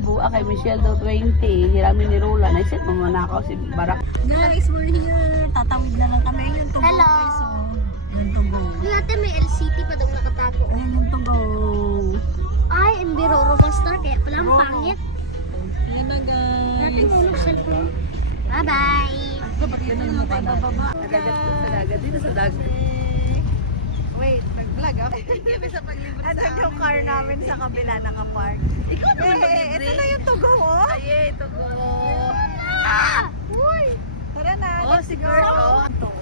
Buwa kay Michelle daw 20. Hirami ni Rola. Naisip mo manakaw si Barak. Guys, we're here. Tatawid na lang kami. Ayun, to go. Hello. Guys, so, yun, to go. Yung ate may LCT pa daw nakatago. Ayun, yun, to go. Ay, Enviro Romaster, kaya pala ang pangit. Ayan na, Natin guys. yung cellphone. Bye-bye. Ba't yun ang mukha natin? Nadagat sa dagat. Dito sa dagat. Wait, nag-vlog ako. Andun yung car namin sa kabila nakapark. Ikaw naman Eh, mag-libre. ito na yung to go, oh. Ay, ito ko. Uy! Tara na. Oh, let's si go. girl, oh.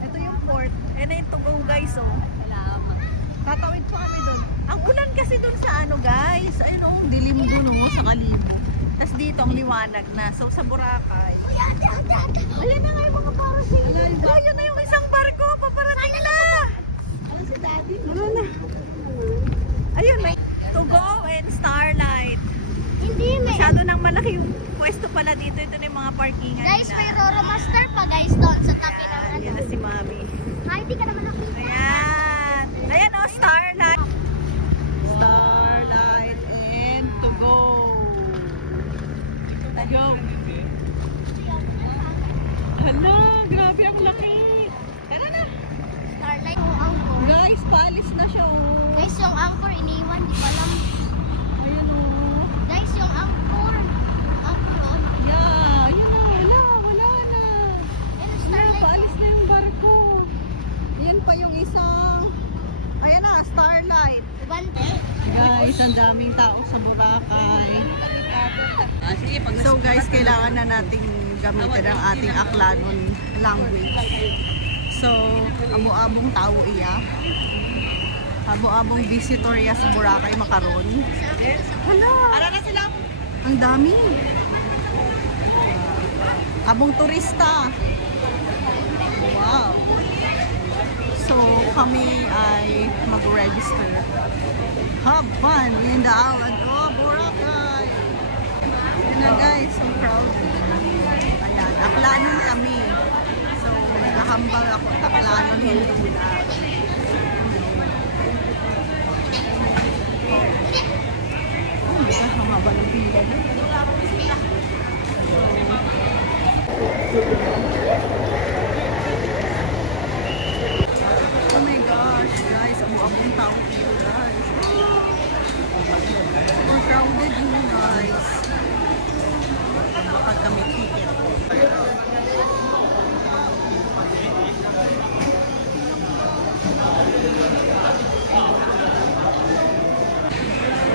Ito yung port. Ayan na yung to go, guys, oh. Salamat. Tatawid pa kami doon. Ang ulan kasi doon sa ano, guys. Ayun, oh, dilim doon, oh, sa kalibo. Tapos dito, ang liwanag na. So, sa Boracay. Ayan na nga yung mga parasail. Ayun na yung isang barko. Paparating na. Ano na? Ayun, may to go and Starlight. Hindi, may... Masyado nang malaki yung pwesto pala dito. Ito na yung mga parkingan Guys, nila. may Roro Master pa guys doon sa tabi ng ano. Yan na si Mami. Ay, hindi ka naman nakita. Ayan. Ayan o, Starlight. Starlight and to go. Let's go. Hala, grabe ang laki. Tara na. Starlight yung anchor. Guys, paalis na siya oh. Guys, yung anchor iniwan, di ba alam. Ayun oh. Guys, yung anchor. Anchor, oh. Yeah, ayun na. Wala na. Yan, Yeah, Starlight. paalis na yung barko. Ayan pa yung isang. Ayan na, Starlight. Ibante. Guys, ang daming tao sa Boracay. Sige, pag So guys, kailangan na nating gamitin ang ating Aklanon language. So, amo-among tao iya. Amo-among visitor ya sa Boracay makaron. Hala! Ara na sila. Ang dami. Abong turista. Wow. So, kami ay mag-register. Have fun in the island of Boracay. Yun na guys, so crowded. Ayan, Aklanon kami. So, nakahambal ako. Aklanon hindi na. Oh, ang haba ng pila na. Oh my gosh, guys. Amo-among tao dito, guys. Super crowded yun, guys. Bakit kami ticket?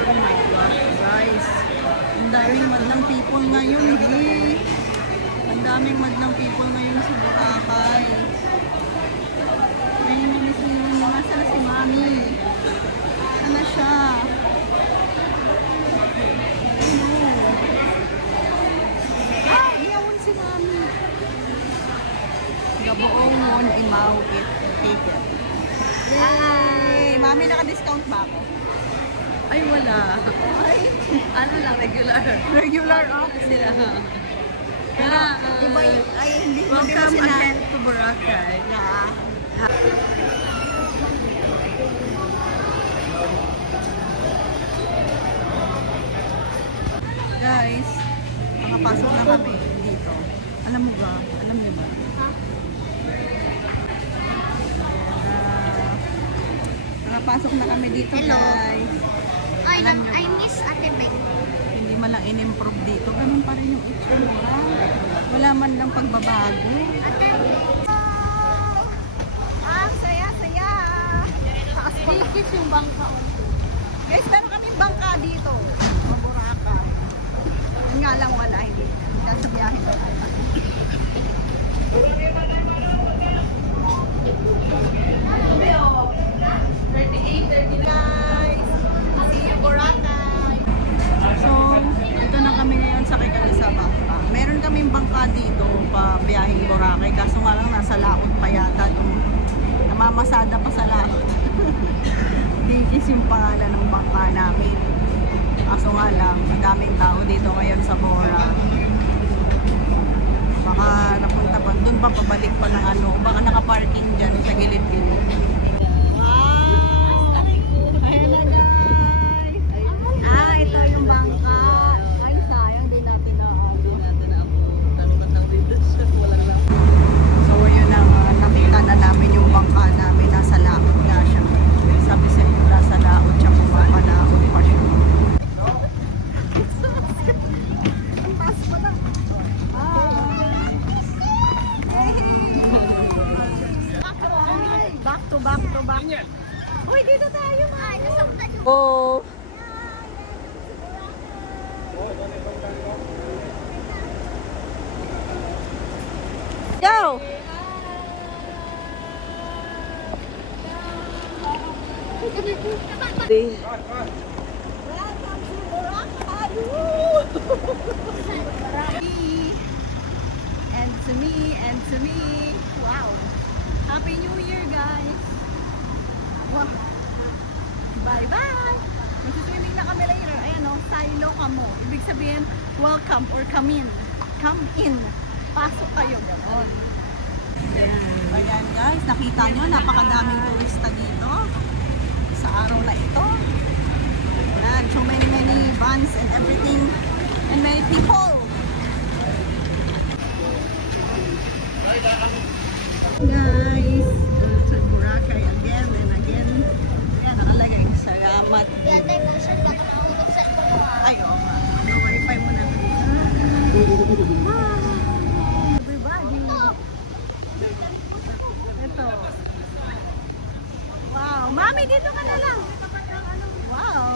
Oh my gosh, guys. Ang daming madlang people ngayon, hindi. Ang daming madlang people ngayon sa Boracay. Ayun na si Masa na si Mami. Ano siya? Ah, iyawon si Mami. Gabuong mon imaw it ticket. Yay! Mami, naka-discount ba ako? Ay, wala. Ay, Ano lang, regular. regular off. Sila. Kaya, iba yung, ay, hindi ko din Welcome sinabi. again to Boracay. Yeah. Guys, makapasok na kami dito. Alam mo ba? Alam niyo ba? Nakapasok na kami dito, Hello. guys. Ay, Alam niyo I ba? miss Ate Beck. Hindi man lang in-improve dito. Ganun pa rin yung itsura. Wala man lang pagbabago. Ate Ah, saya, saya. Beck, yung bangka. Guys, meron kaming bangka dito. Sa Boracay. Yun nga lang wala, hindi. Nasa biyahe na. Guys, see you Boracay. So, ito na kami ngayon sa kami sa bangka. Meron kaming bangka dito pa biyaheng Boracay. Kaso nga lang nasa laot pa yata. Namamasada pa sa laot. Digis yung pangalan ng bangka namin. Kaso nga lang, madaming tao dito ngayon sa Bora. Baka napunta pa, dun pa pabalik pa ng ano, baka nakaparking dyan sa gilid-gilid. Wow! Ayan na guys! Ah, ito yung bangka. Uy, dito tayo, ma. Oh. Go! Welcome to Boracay! And to me, and to me. Wow! Happy New Year, guys! Wow! Bye-bye! Magsiswimming na kami later. Ayan o, silo ka mo. Ibig sabihin, welcome or come in. Come in. Pasok kayo. Ganon. Ayan guys, nakita nyo, napakadaming turista dito sa araw na ito. Ayan, so many vans and everything and many people. Guys, to Boracay again and again. Ayan, nakalagay, salamat. Ay, oo nga. No-wifi mo na. Everybody. Ito. Wow. Mami, dito ka na lang. Wow.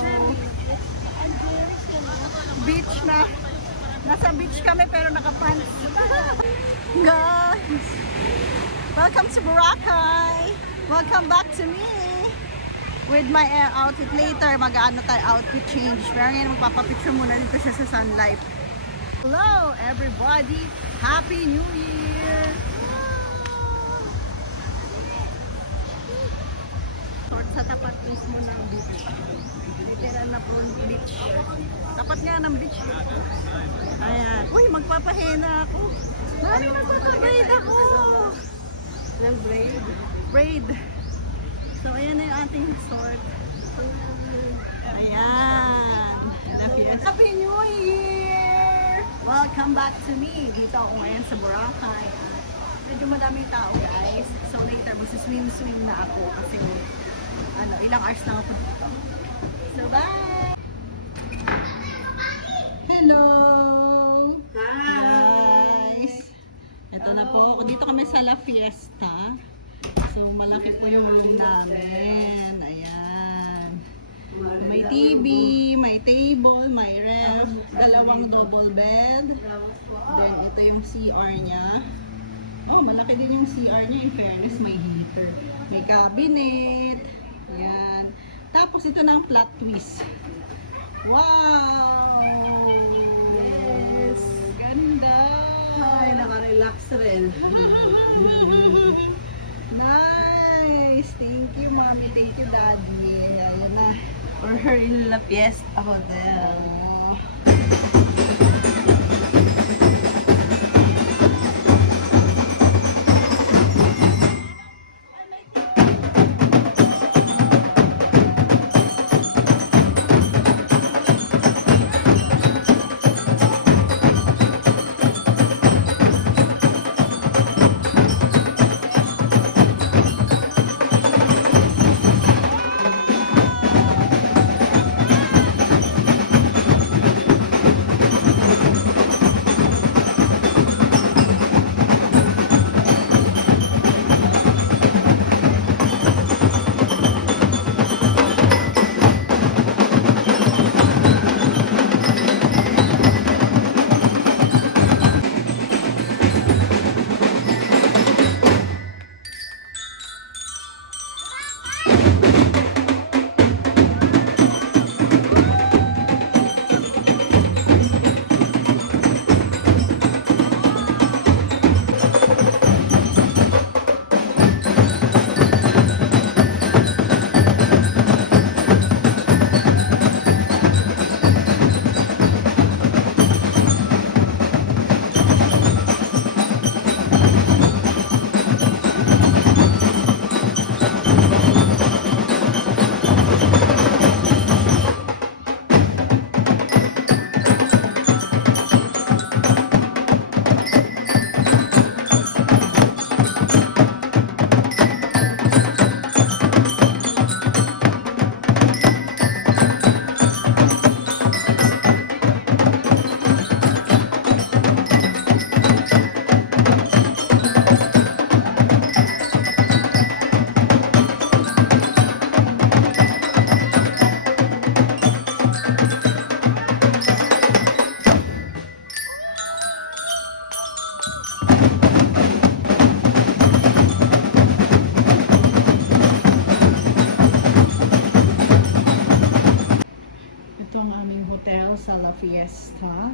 Beach na. Nasa beach kami pero naka-pants. Guys. Welcome to Boracay. Welcome back to me. With my outfit later, mag-ano tayo, outfit change. Pero ngayon magpapapicture muna dito siya sa sunlight. Hello everybody! Happy New Year! Short sa tapat mismo ng beach. Literal na front beach. Tapat nga ng beach. Ayan. Uy, magpapahena ako. Mami, magpapabraid ako! Ng braid. Braid. So, ayan na yung ating resort. Ayan. Happy New Year! Welcome back to me. Dito ako ngayon sa Boracay. Medyo madaming tao, guys. So, later, magsiswim-swim na ako kasi ilang hours na ako dito. So, bye! Hello! Hi! Guys! Ito na po. Dito kami sa La Fiesta. So, malaki po yung room namin. Ayan. May TV, may table, may ref, dalawang double bed. Then, ito yung CR niya. Oh, malaki din yung CR niya. In fairness, may heater. May cabinet. Ayan. Tapos, ito na ang flat twist. Wow! Yes! Ganda! Ay, naka-relax rin. Nice! Thank you, Mommy. Thank you, Daddy. Ayan na. For her in La Fiesta Hotel. Oh. sa La Fiesta.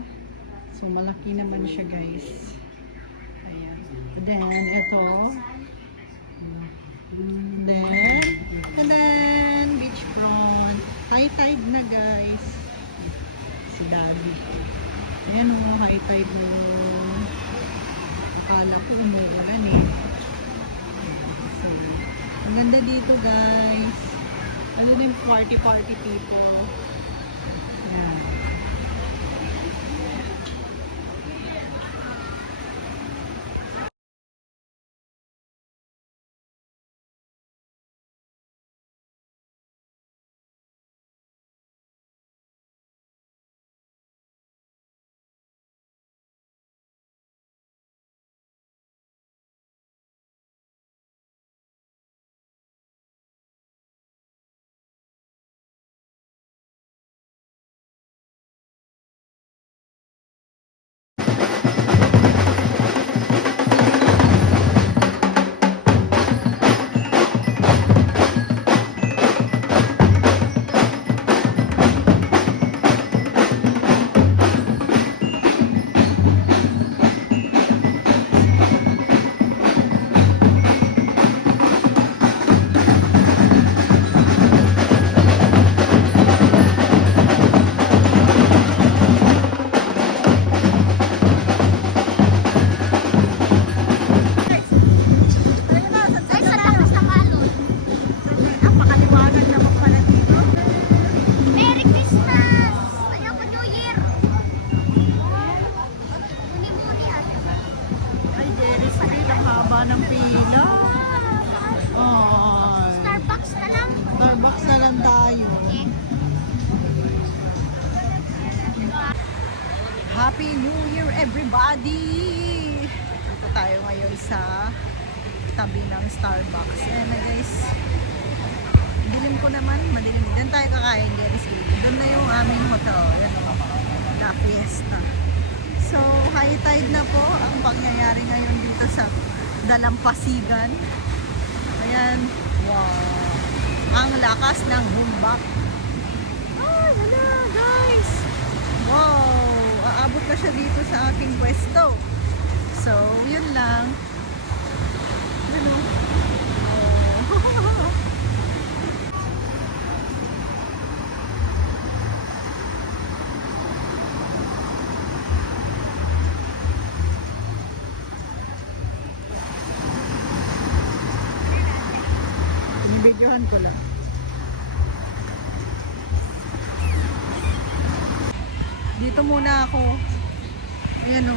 So, malaki naman siya, guys. Ayan. Then, ito. Then, beachfront. High tide na, guys. Si Daddy. Ayan o, high tide mo. Akala ko umuulan eh. So, ang ganda dito, guys. Lalo na yung party people. Ayan. Ay, katapos ng alon. Napakaliwanag naman pala dito. Merry Christmas! Ayoko New Year! Muni-muni Ay, Jerry Street, ang haba ng pila. Ay, Starbucks na lang. Starbucks na lang tayo. Happy New Year, everybody! Dito tayo ngayon sa tabi ng Starbucks. Ayan na, guys. Dilim ko naman, madilim. Doon tayo kakain, Jerry Street. Doon na yung aming hotel. Ayan o, La Fiesta. So, high tide na po ang pangyayari ngayon dito sa Dalampasigan. Ayan. Wow. Ang lakas ng bumbak. Ay, wala, guys. Wow. Aabot na siya dito sa aking pwesto. So, yun lang. Ano? Oh. Binibidyohan ko lang. Dito muna ako. Ayan o.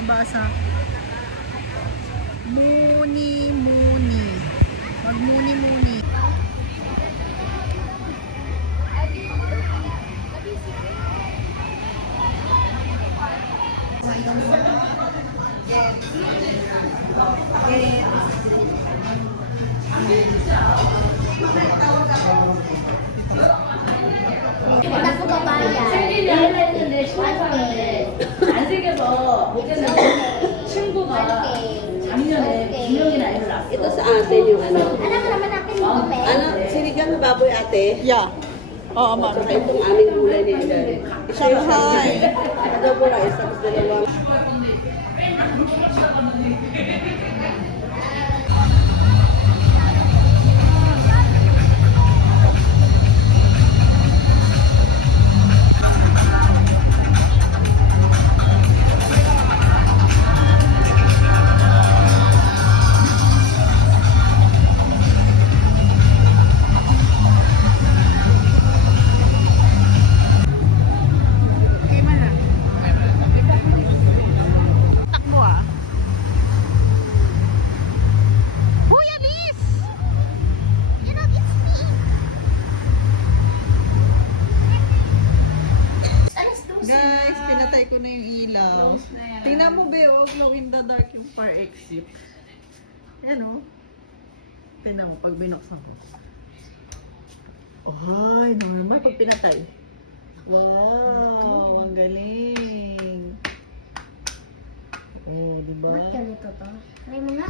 Abasa. Muni-muni. Mag-muni-muni. Wala ko babayan. 안 생겨서 못했는데 친구가 작년에 분명히나 애를 낳았어. Ito sa atin yung ano. Alam mo naman natin yung papel. Ano, sinigang na baboy ate. Yeah. Oo, ma'am. Saka itong aming gulay ni Idan. Isa yung Shanghai. adobo rice, tapos dalawang Takbo ah. Hoy, Alice! You know, it's me. Alas dos. Guys, pinatay ko na yung ilaw. Tingnan mo, be, oh, glow in the dark yung fire exit. Ayan, oh. Tingnan mo, pag binuksan ko. Oh, normal pag pinatay. Wow, ang galing. Oh, diba? Ba't ganito to? Try mo nga.